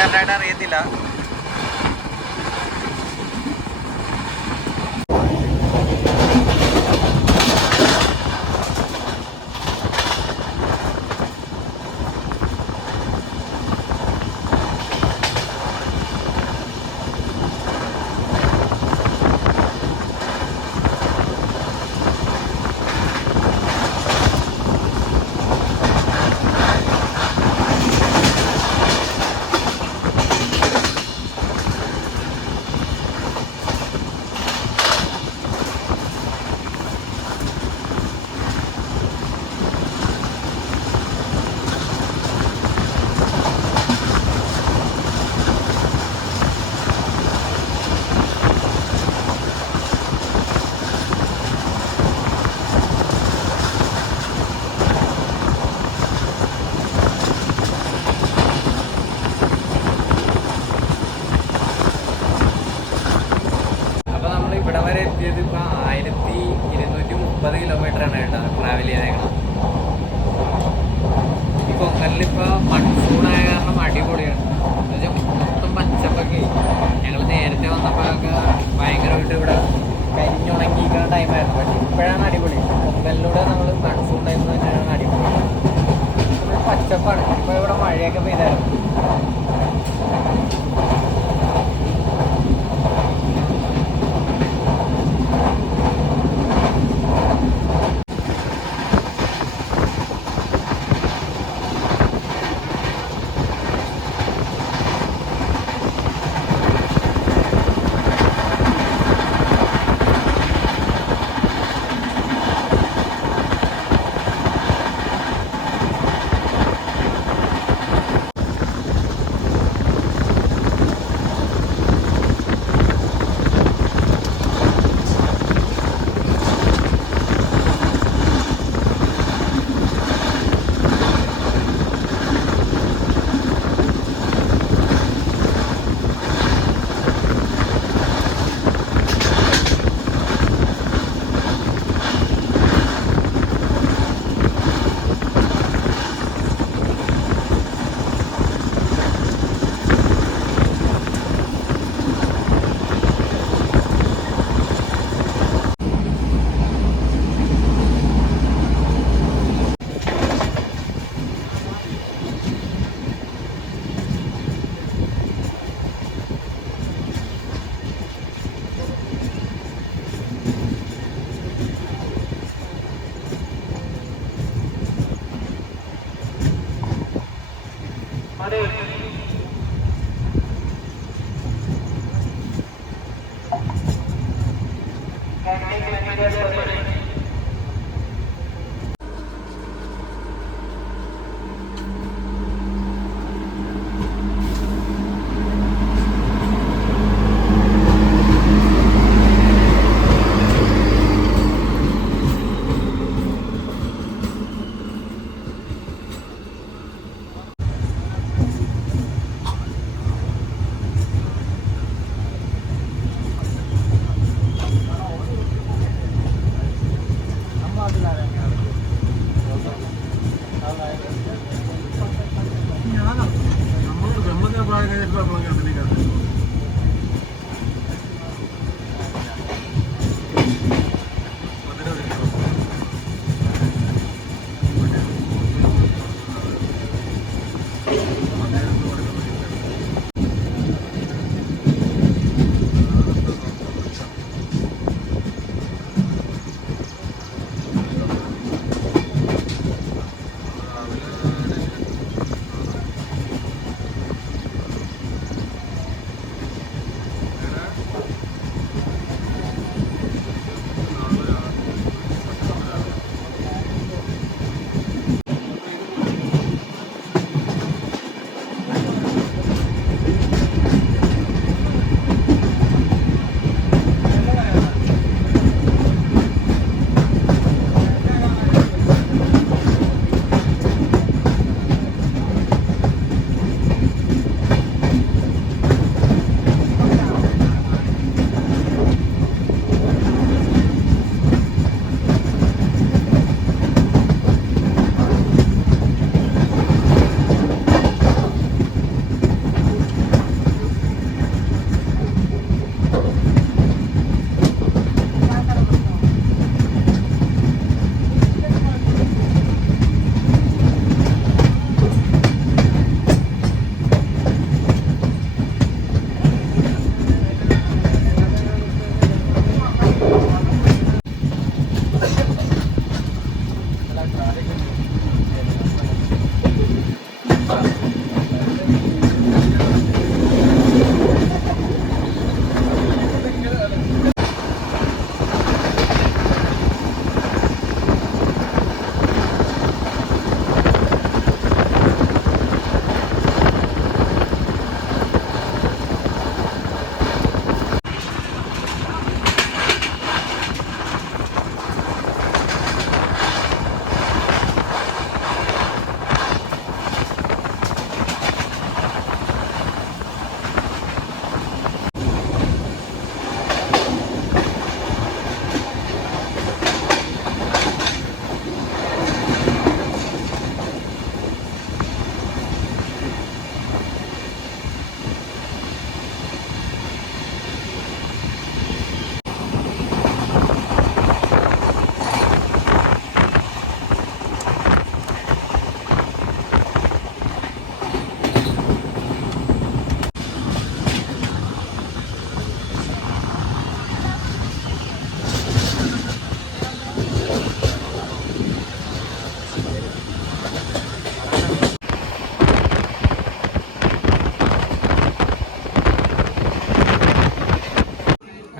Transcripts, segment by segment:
കറക്റ്റായിട്ട് അറിയത്തില്ല. ഇവിടെ വരെ എത്തിയത് ഇപ്പോൾ 1230 കിലോമീറ്ററാണ് കേട്ടോ ട്രാവൽ ചെയ്തേക്കണം. ഈ പൊങ്കലിലിപ്പോൾ മൺസൂണായ കാരണം അടിപൊളിയാണ്. എന്നുവെച്ചാൽ മൊത്തം പച്ചപ്പൊക്കെ. ഞങ്ങൾ നേരത്തെ വന്നപ്പോഴൊക്കെ ഭയങ്കരമായിട്ട് ഇവിടെ കരിഞ്ഞുണങ്ങിയിരിക്കുന്ന ടൈമായിരുന്നു. പക്ഷേ ഇപ്പോഴാണ് അടിപൊളി. പൊങ്കലിലൂടെ നമ്മൾ മൺസൂൺ ടൈം തന്നെയാണ് അടിപൊളി. ഇവിടെ പച്ചപ്പാണ്. ഇപ്പോൾ ഇവിടെ മഴയൊക്കെ പെയ്തായിരുന്നു.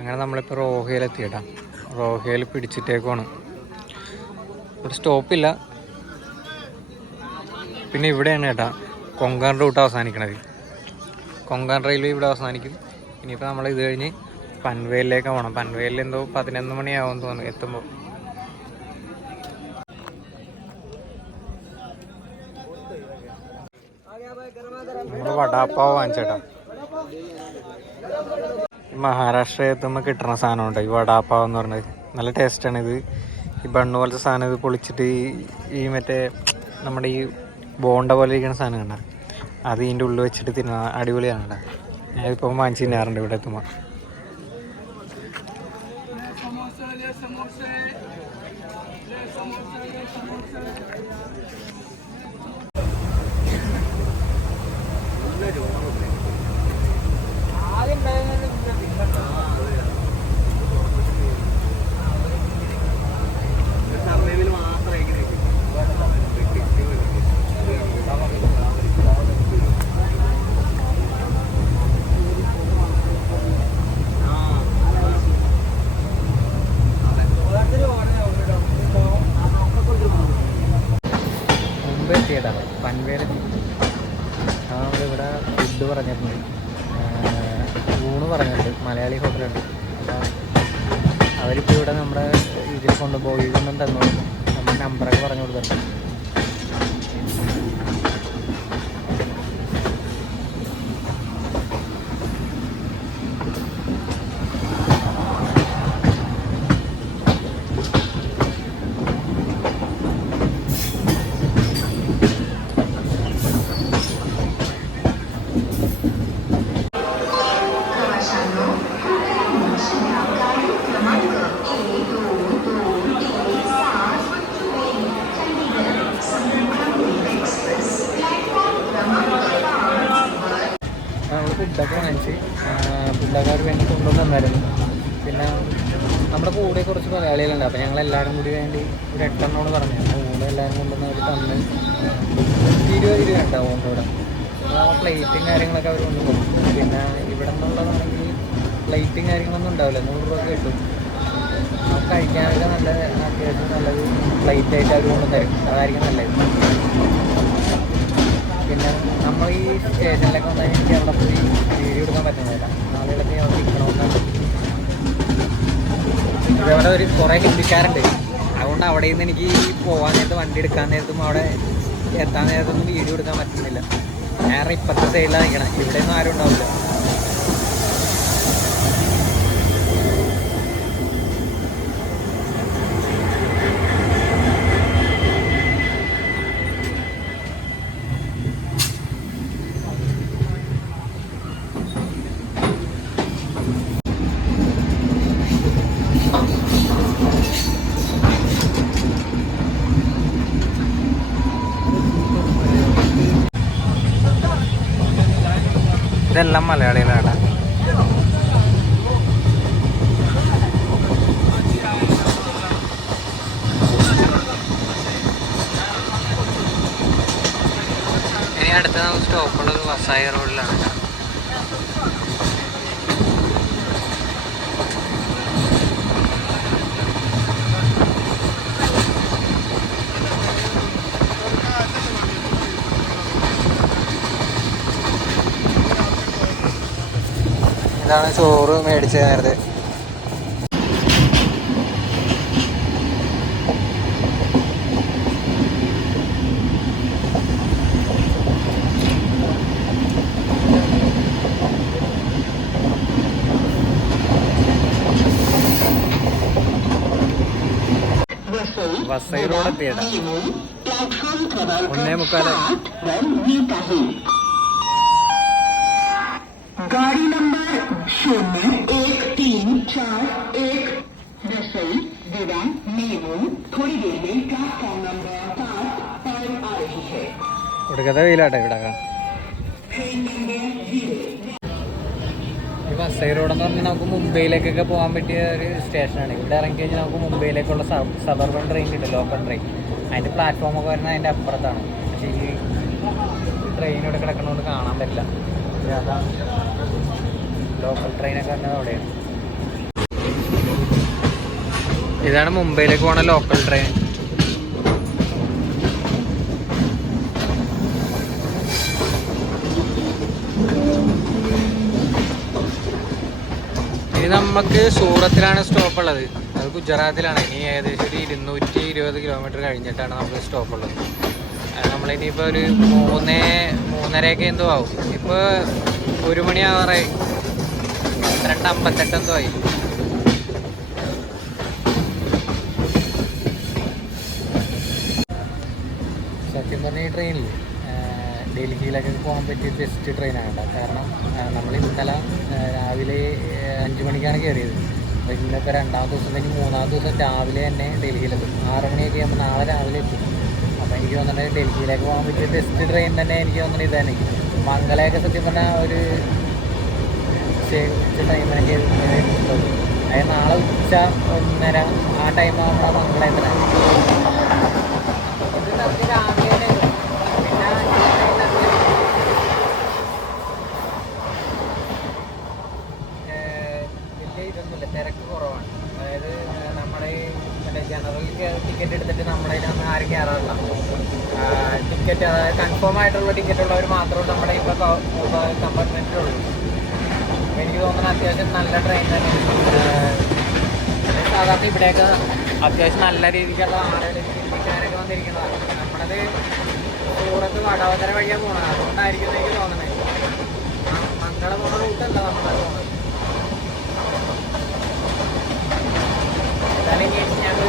അങ്ങനെ നമ്മളിപ്പോൾ റോഹയിലെത്തിയിട്ടാ. റോഹയിൽ പിടിച്ചിട്ടേക്കുവാണ്. ഇവിടെ സ്റ്റോപ്പില്ല. പിന്നെ ഇവിടെയാണ് ചേട്ടാ കൊങ്കൺ റൂട്ട് അവസാനിക്കണത്. കൊങ്കൺ റെയിൽവേ ഇവിടെ അവസാനിക്കും. ഇനിയിപ്പോൾ നമ്മൾ ഇത് കഴിഞ്ഞ് പൻവേലിലേക്ക് പോകണം. പൻവേലിൽ എന്തോ 11 മണിയാവും തോന്നുന്നു എത്തുമ്പോൾ. നമ്മൾ വടാപ്പാവ് വാങ്ങിച്ചേട്ടാ. മഹാരാഷ്ട്രയിൽ എത്തുമ്പോൾ കിട്ടുന്ന സാധനമുണ്ട് ഈ വടാപ്പാവ് എന്ന് പറഞ്ഞത്. നല്ല ടേസ്റ്റാണ് ഇത്. ഈ ബണ്ണ് പോലത്തെ സാധനം ഇത് പൊളിച്ചിട്ട് ഈ മറ്റേ നമ്മുടെ ഈ ബോണ്ട പോലെ ഇരിക്കുന്ന സാധനം കണ്ട അത് ഇതിൻ്റെ ഉള്ളിൽ വെച്ചിട്ട് തിന്ന അടിപൊളിയാണ് കേട്ടോ. ഞാനിപ്പോൾ വാങ്ങിച്ച് തിന്നാറുണ്ട് ഇവിടെ എത്തുമ്പോൾ. എത്തിയതാണ് പൻവേൽ. നമ്മളിവിടെ ഫുഡ് പറഞ്ഞിട്ടുണ്ട്, ഊണ് പറഞ്ഞിട്ടുണ്ട്, മലയാളി ഹോട്ടലുണ്ട്. അപ്പോൾ അവരിപ്പോൾ ഇവിടെ നമ്മുടെ ഇതിൽ കൊണ്ടുപോയി കൊണ്ടും തന്നോളും. നമ്മൾ നമ്പറൊക്കെ പറഞ്ഞു കൊടുത്തിട്ടുണ്ട്. ഫുഡൊക്കെ വാങ്ങിച്ച് ഫുഡൊക്കെ അവർ വേണ്ടി കൊണ്ടുവന്ന് തന്നായിരുന്നു. പിന്നെ നമ്മുടെ കൂടെ കുറച്ച് മലയാളികളുണ്ട്. അപ്പോൾ ഞങ്ങളെല്ലാവരും കൂടി വേണ്ടി ഒരു 8 എണ്ണോട് പറഞ്ഞു. ഊണ് എല്ലാവരും കൊണ്ടുവന്ന് അവർ തന്ന് 20 രൂപ ഉണ്ടാവും ഊണിവിടെ. പ്ലേറ്റും കാര്യങ്ങളൊക്കെ അവർ കൊണ്ടുപോകും. പിന്നെ ഇവിടെ നിന്നുള്ളതാണെങ്കിൽ പ്ലേറ്റും കാര്യങ്ങളൊന്നും ഉണ്ടാവില്ല, 100 രൂപ കിട്ടും. നമുക്ക് കഴിക്കാനൊക്കെ നല്ല അത്യാവശ്യം നല്ലത് പ്ലേറ്റായിട്ട് അവർ കൊണ്ട് തരും. അതായിരിക്കും നല്ലത്. പിന്നെ നമ്മൾ ഈ സ്റ്റേഷനിലൊക്കെ വന്നാൽ എനിക്ക് അവിടെ പോയി വീഡിയോ എടുക്കാൻ പറ്റുന്നില്ല. ആളുകളൊക്കെ അവിടെ നിൽക്കണമെന്നാണ്. ഇതേപോലെ ഒരു കുറേ ഹിന്ദിക്കാരുണ്ട്. അതുകൊണ്ട് അവിടെ നിന്ന് എനിക്ക് പോകാൻ നേരത്ത് വണ്ടി എടുക്കാൻ നേരത്തും അവിടെ എത്താൻ നേരത്തൊന്നും വീഡിയോ എടുക്കാൻ പറ്റുന്നില്ല. ഞാൻ ഇപ്പോഴത്തെ സൈഡിലാണ് നിൽക്കണം. ഇവിടെയൊന്നും ആരും ഉണ്ടാവില്ല. ഇതെല്ലാം മലയാളികളാണ്. ഇനി അടുത്ത നമുക്ക് സ്റ്റോപ്പുള്ളത് വസായി റോഡിലാണ്. ഇതാണ് ചോറ് മേടിച്ചത് നേരത്തെ. വസൈ റോഡ് എത്തിയടാ. 1:45. गाड़ी नंबर 0134 वसई विवाह मेमू थोड़ी देर में प्लेटफॉर्म नंबर 5 पर आ रही है. കൊടുക്കാതെ വെയിലാട്ടെ ഇവിടെ. ഈ വസൈ റോഡെന്ന് പറഞ്ഞാൽ നമുക്ക് മുംബൈയിലേക്കൊക്കെ പോകാൻ പറ്റിയ ഒരു സ്റ്റേഷനാണ്. ഇവിടെ ഇറങ്ങി കഴിഞ്ഞാൽ നമുക്ക് മുംബൈയിലേക്കുള്ള സബർബൻ ട്രെയിൻ കിട്ടും, ലോക്കൽ ട്രെയിൻ. അതിൻ്റെ പ്ലാറ്റ്ഫോമൊക്കെ വരുന്നത് അതിൻ്റെ അപ്പുറത്താണ്. പക്ഷേ ഈ ട്രെയിൻ ഇവിടെ കിടക്കണോണ്ട് കാണാൻ പറ്റില്ല. അതാണ് ലോക്കൽ ട്രെയിനൊക്കെ വരുന്നത് അവിടെയാണ്. ഇതാണ് മുംബൈയിലേക്ക് പോണ ലോക്കൽ ട്രെയിൻ. ഇനി നമുക്ക് സൂറത്തിലാണ് സ്റ്റോപ്പ് ഉള്ളത്. അത് ഗുജറാത്തിലാണ്. ഇനി ഏകദേശം ഒരു 220 കിലോമീറ്റർ കഴിഞ്ഞിട്ടാണ് നമുക്ക് സ്റ്റോപ്പ് ഉള്ളത്. നമ്മളിനിയിപ്പോൾ ഒരു 3:30 എന്തോ ആവും. ഇപ്പോൾ 1 മണിയാവാറായി. 2:58 എന്തോ ആയി. സത്യം പറഞ്ഞ ഈ ട്രെയിനിൽ ഡൽഹിയിലൊക്കെ പോകാൻ പറ്റിയ ബെസ്റ്റ് ട്രെയിനാണ് കേട്ടോ. കാരണം നമ്മൾ ഇന്നലെ രാവിലെ 5 മണിക്കാണ് കയറിയത്. അപ്പോൾ ഇന്നിപ്പോൾ 2-ാമത്തെ ദിവസം കഴിഞ്ഞ് 3-ാമത്തെ ദിവസം രാവിലെ തന്നെ ഡൽഹിയിലെത്തും. 6 മണിയൊക്കെ ആകുമ്പോൾ നാളെ രാവിലെ എത്തും. അപ്പോൾ എനിക്ക് തോന്നുന്നത് ഡൽഹിയിലേക്ക് പോകാൻ പറ്റിയ ബെസ്റ്റ് ട്രെയിൻ തന്നെ എനിക്ക് തോന്നുന്നത് ഇതാണ്. മംഗളയൊക്കെ സത്യം പറഞ്ഞാൽ ഒരു ടൈമിനൊക്കെ അതായത് നാളെ ഉച്ച 1:30 ആ ടൈമാകുമ്പോൾ മംഗള എത്ര രാവിലെ. ഇതൊന്നുമില്ല, തിരക്ക് കുറവാണ്. അതായത് നമ്മുടെ മറ്റേ ജനറൽ ടിക്കറ്റ് എടുത്തിട്ട് നമ്മുടെ ഇതിനൊന്നും ആരും കയറാറില്ല. ടിക്കറ്റ് അതായത് കൺഫേം ആയിട്ടുള്ള ടിക്കറ്റ് ഉള്ളവർ മാത്രമേ നമ്മുടെ ഇപ്പോൾ കമ്പാർട്ട്മെൻറ്റിലുള്ളൂ. എനിക്ക് തോന്നുന്നത് അത്യാവശ്യം നല്ല ട്രെയിൻ തന്നെ. സാധാരണ ഇവിടെയൊക്കെ അത്യാവശ്യം നല്ല രീതിക്കുള്ള ആളുകൾ ഇന്ത്യക്കാരൊക്കെ വന്നിരിക്കുന്നതാണ്. നമ്മളത് സൂറത്ത് വടവതര വഴിയാണ് പോകണത്. അതുകൊണ്ടായിരിക്കും എനിക്ക് തോന്നുന്നത്. മംഗള പോകുന്ന റൂട്ടല്ല നമ്മളത് പോകുന്നത്. ഞങ്ങൾ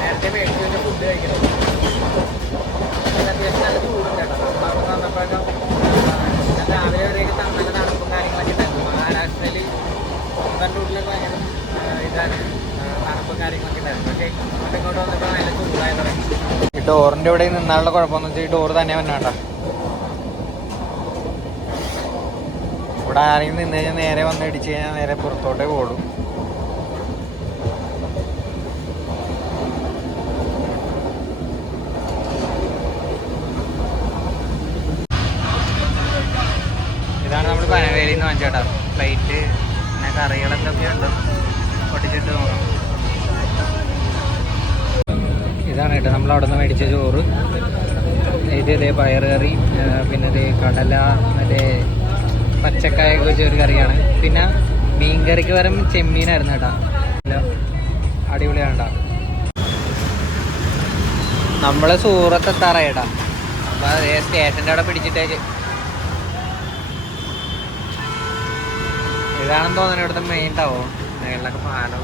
നേരത്തെ മേടിച്ച് വെച്ച ഫുഡ് കഴിക്കണം. അത്യാവശ്യം നല്ല ചൂടും കേട്ടോ. നമ്മളവിടെ വന്നപ്പോഴൊക്കെ രാവിലെ വരെയൊക്കെ നല്ല തണുപ്പും കാര്യങ്ങളൊക്കെ ഉണ്ടായിരുന്നു. മഹാരാഷ്ട്രയിൽ റൂട്ടിലൊക്കെ ഭയങ്കര ഇതാണ്, തണുപ്പും കാര്യങ്ങളൊക്കെ ഉണ്ടായിരുന്നു. പക്ഷേ അങ്ങോട്ട് ഇങ്ങോട്ട് വന്നപ്പോൾ നല്ല ചൂടായി തുടങ്ങി. ഈ ഡോറിൻ്റെ ഇവിടെ നിന്നാലുള്ള കുഴപ്പമെന്ന് വെച്ചാൽ ഈ ഡോറ് തന്നെ വന്നാണ്ട. ഇവിടെ ആരെങ്കിലും നിന്ന് കഴിഞ്ഞാൽ നേരെ വന്ന് ഇടിച്ച് കഴിഞ്ഞാൽ നേരെ പുറത്തോട്ടേ പോകും. ഇതാണ് നമ്മൾ പനവേലിയിൽ നിന്ന് വാങ്ങിച്ചേട്ടാ ഫ്ലൈറ്റ്. പിന്നെ കറികളൊക്കെ ഉണ്ട്, പൊട്ടിച്ചിട്ട് നോക്കാം. ഇതാണ് കേട്ടോ നമ്മൾ അവിടെ നിന്ന് മേടിച്ച ചോറ്. ഇതേ പയർ കറി, പിന്നെ ഇത് കടല, മറ്റേ പച്ചക്കായൊക്കെ വെച്ചൊരു കറിയാണ്. പിന്നെ മീൻ കറിക്ക് വരം ചെമ്മീനായിരുന്നു കേട്ടോ. അടിപൊളിയാണ് കേട്ടോ. നമ്മൾ സൂറത്ത് എത്താറായിട്ടാ. അപ്പോൾ അതേ സ്റ്റേഷൻ്റെ അവിടെ പിടിച്ചിട്ടേക്ക്. ഇതാണെന്ന് തോന്നുന്നു ഇവിടുത്തെ മെയിൻ ടൗൺ. മേളിലൊക്കെ പാലം.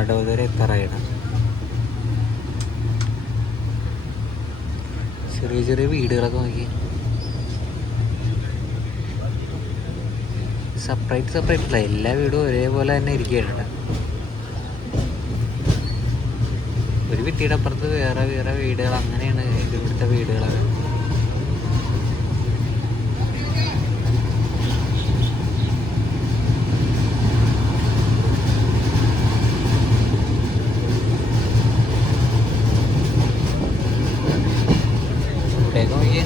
വടവതരെ എത്താറായിട്ടാണ്. ചെറിയ ചെറിയ വീടുകളൊക്കെ നോക്കി, സെപ്പറേറ്റ് അല്ല, എല്ലാ വീടും ഒരേപോലെ തന്നെ ഇരിക്കുകയാണ്. ഒരു ഭിത്തിയുടെ അപ്പുറത്ത് വേറെ വേറെ വീടുകൾ, അങ്ങനെയാണ് ഇവിടുത്തെ വീടുകളൊക്കെ. ഇവിടെയൊക്കെ നോക്കിയ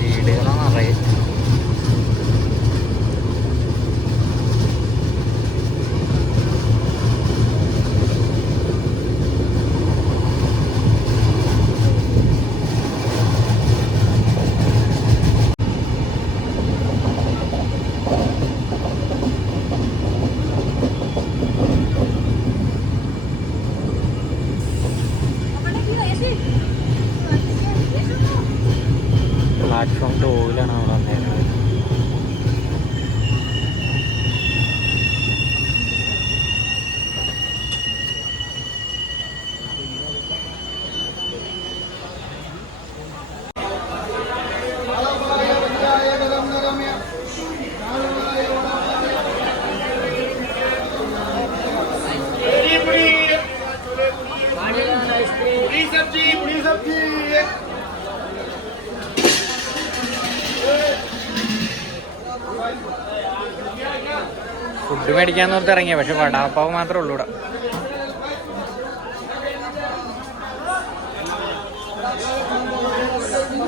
വീടുകളാണ് നിറയെ. പ്ലാറ്റ്ഫോം ടോയിലാണ് നമ്മൾ വന്നേക്കുന്നത്. ഫുഡ് മേടിക്കാന്ന് ഓർത്ത് ഇറങ്ങിയ, പക്ഷെ വടാപ്പാവ് മാത്രമേ ഉള്ളൂ ഇവിടെ.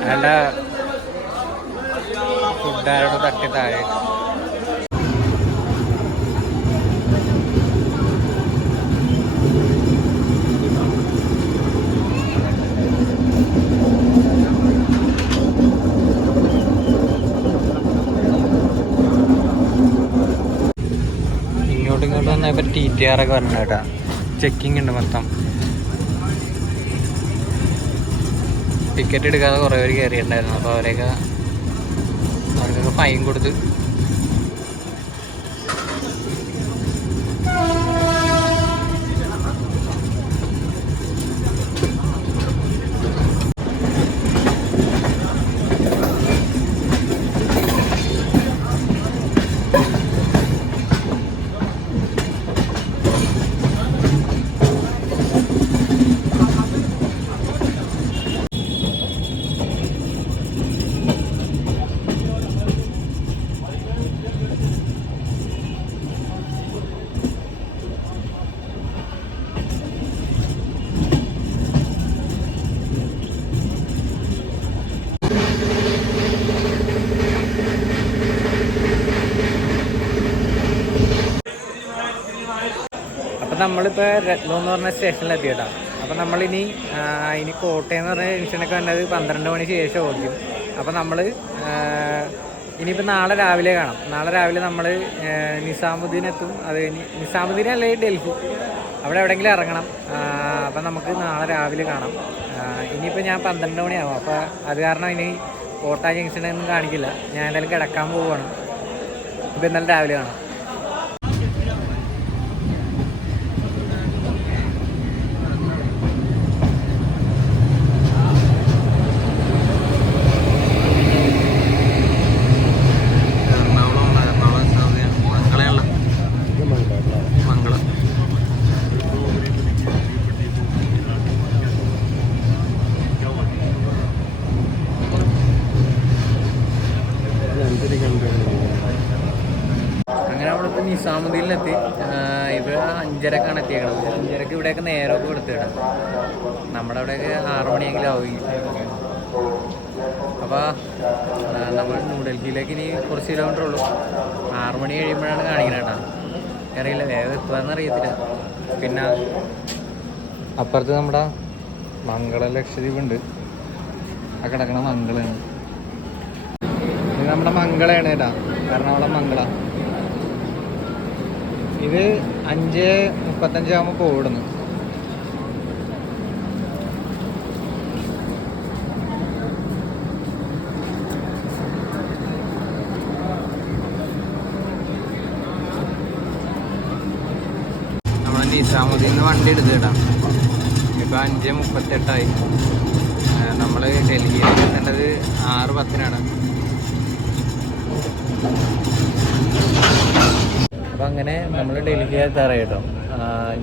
അയാളുടെ ഫുഡ് ആരോട് തട്ടി താഴെ. ഇങ്ങോട്ട് വന്നപ്പോൾ TTR ഒക്കെ പറഞ്ഞു കേട്ടാ, ചെക്കിങ് ഉണ്ട് മൊത്തം. ടിക്കറ്റ് എടുക്കാതെ കുറേ പേര് കയറിയിട്ടുണ്ടായിരുന്നു. അപ്പോൾ അവർക്കൊക്കെ ഫൈൻ കൊടുത്ത്. അപ്പം നമ്മളിപ്പോൾ രത്നം എന്ന് പറഞ്ഞ സ്റ്റേഷനിലെത്തി കേട്ടോ. അപ്പം നമ്മളിനി കോട്ടയം എന്ന് പറഞ്ഞ ജംഗ്ഷനൊക്കെ വന്നത് 12 മണിക്ക് ശേഷം ഓടിക്കും. അപ്പം നമ്മൾ ഇനിയിപ്പോൾ നാളെ രാവിലെ കാണാം. നാളെ രാവിലെ നമ്മൾ നിസാമുദ്ദീൻ എത്തും. അത് കഴിഞ്ഞ് നിസാമുദ്ദീൻ അല്ലെങ്കിൽ ഡൽഹി, അവിടെ എവിടെയെങ്കിലും ഇറങ്ങണം. അപ്പം നമുക്ക് നാളെ രാവിലെ കാണാം. ഇനിയിപ്പോൾ ഞാൻ 12 മണിയാവും. അപ്പോൾ അത് കാരണം ഇനി കോട്ടയം ജംഗ്ഷനൊന്നും കാണിക്കില്ല. ഞാൻ എന്തായാലും കിടക്കാൻ പോവുകയാണ്. ഇപ്പോൾ ഇന്നലെ രാവിലെ കാണാം. അങ്ങനെ നമ്മളിപ്പോൾ നിസാമുദ്ദീനിലെത്തി. ഇവിടെ 5:30ക്കാണ് എത്തിയേക്കണം. 5:30ക്ക് ഇവിടെയൊക്കെ നേരമൊക്കെ കൊടുത്തിടാം. നമ്മുടെ അവിടെയൊക്കെ 6 മണിയെങ്കിലും ആവുകയും. അപ്പോൾ നമ്മൾ ന്യൂഡൽഹിയിലേക്ക് ഇനി കുറച്ച് കിലോമീറ്റർ ഉള്ളൂ. 6 മണി കഴിയുമ്പോഴാണ് കാണിക്കുന്നത് കേട്ടോ. അറിയില്ല, വേഗം എത്തുകയെന്ന് അറിയത്തില്ല. പിന്നെ അപ്പുറത്ത് നമ്മുടെ മംഗള ലക്ഷദ്വീപ് ഉണ്ട്. ആ കിടക്കണ മംഗളമാണ്. ഇത് നമ്മുടെ മംഗളയാണ് കേട്ടോ, എറണാകുളം മംഗള. ഇത് 5:35 ആകുമ്പോൾ പോടുന്നു. നിസാമുദ്ദീൻ വണ്ടി എടുത്ത് കേട്ടാ. ഇപ്പോൾ 5:38 നമ്മൾ ഡൽഹിയിൽ എത്തേണ്ടത് 6:10. അപ്പോൾ അങ്ങനെ നമ്മൾ ഡൽഹി എത്താറായി കേട്ടോ.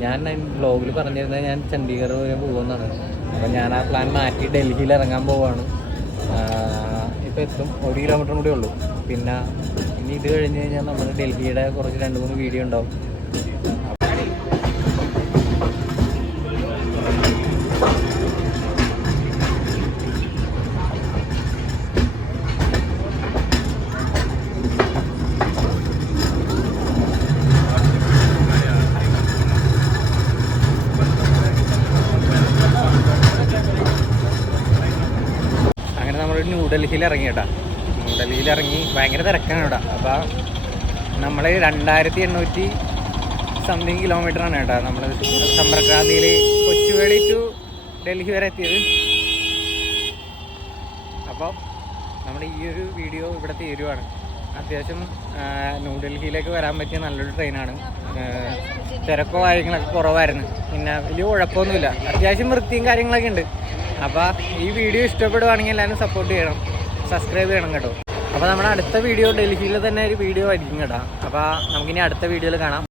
ഞാൻ ബ്ലോഗിൽ പറഞ്ഞിരുന്നത് ഞാൻ ചണ്ഡീഗഡ് വരെ പോകുമെന്നാണ്. അപ്പോൾ ഞാൻ ആ പ്ലാൻ മാറ്റി ഡൽഹിയിൽ ഇറങ്ങാൻ പോവുകയാണ്. ഇപ്പോൾ എത്തും, 1 കിലോമീറ്ററും കൂടി ഉള്ളൂ. പിന്നെ ഇനി ഇത് കഴിഞ്ഞ് കഴിഞ്ഞാൽ നമ്മൾ ഡൽഹിയുടെ കുറച്ച് 2-3 വീഡിയോ ഉണ്ടാവും. ന്യൂഡൽഹിയിൽ ഇറങ്ങി കേട്ടോ. ന്യൂഡൽഹിയിൽ ഇറങ്ങി ഭയങ്കര തിരക്കാണ് ഇവിടെ. അപ്പോൾ നമ്മൾ 2800 സംതിങ് കിലോമീറ്ററാണ് കേട്ടോ നമ്മൾ സമ്പർക്രാന്തിയിൽ കൊച്ചുവേളി ടു ഡൽഹി വരെ എത്തിയത്. അപ്പോൾ നമ്മൾ ഈ ഒരു വീഡിയോ ഇവിടെ തീരുവാണ്. അത്യാവശ്യം ന്യൂഡൽഹിയിലേക്ക് വരാൻ പറ്റിയ നല്ലൊരു ട്രെയിനാണ്. തിരക്കോ കാര്യങ്ങളൊക്കെ കുറവായിരുന്നു. പിന്നെ വലിയ കുഴപ്പമൊന്നുമില്ല, അത്യാവശ്യം വൃത്തിയും കാര്യങ്ങളൊക്കെ ഉണ്ട്. അപ്പോൾ ഈ വീഡിയോ ഇഷ്ടപ്പെടുവാണെങ്കിൽ എല്ലാവരും സപ്പോർട്ട് ചെയ്യണം, സബ്സ്ക്രൈബ് ചെയ്യണം കേട്ടോ. അപ്പോൾ നമ്മുടെ അടുത്ത വീഡിയോ ഡൽഹിയിൽ തന്നെ ഒരു വീഡിയോ ആയിരിക്കും കേട്ടോ. അപ്പോൾ നമുക്കിനി അടുത്ത വീഡിയോയിൽ കാണാം.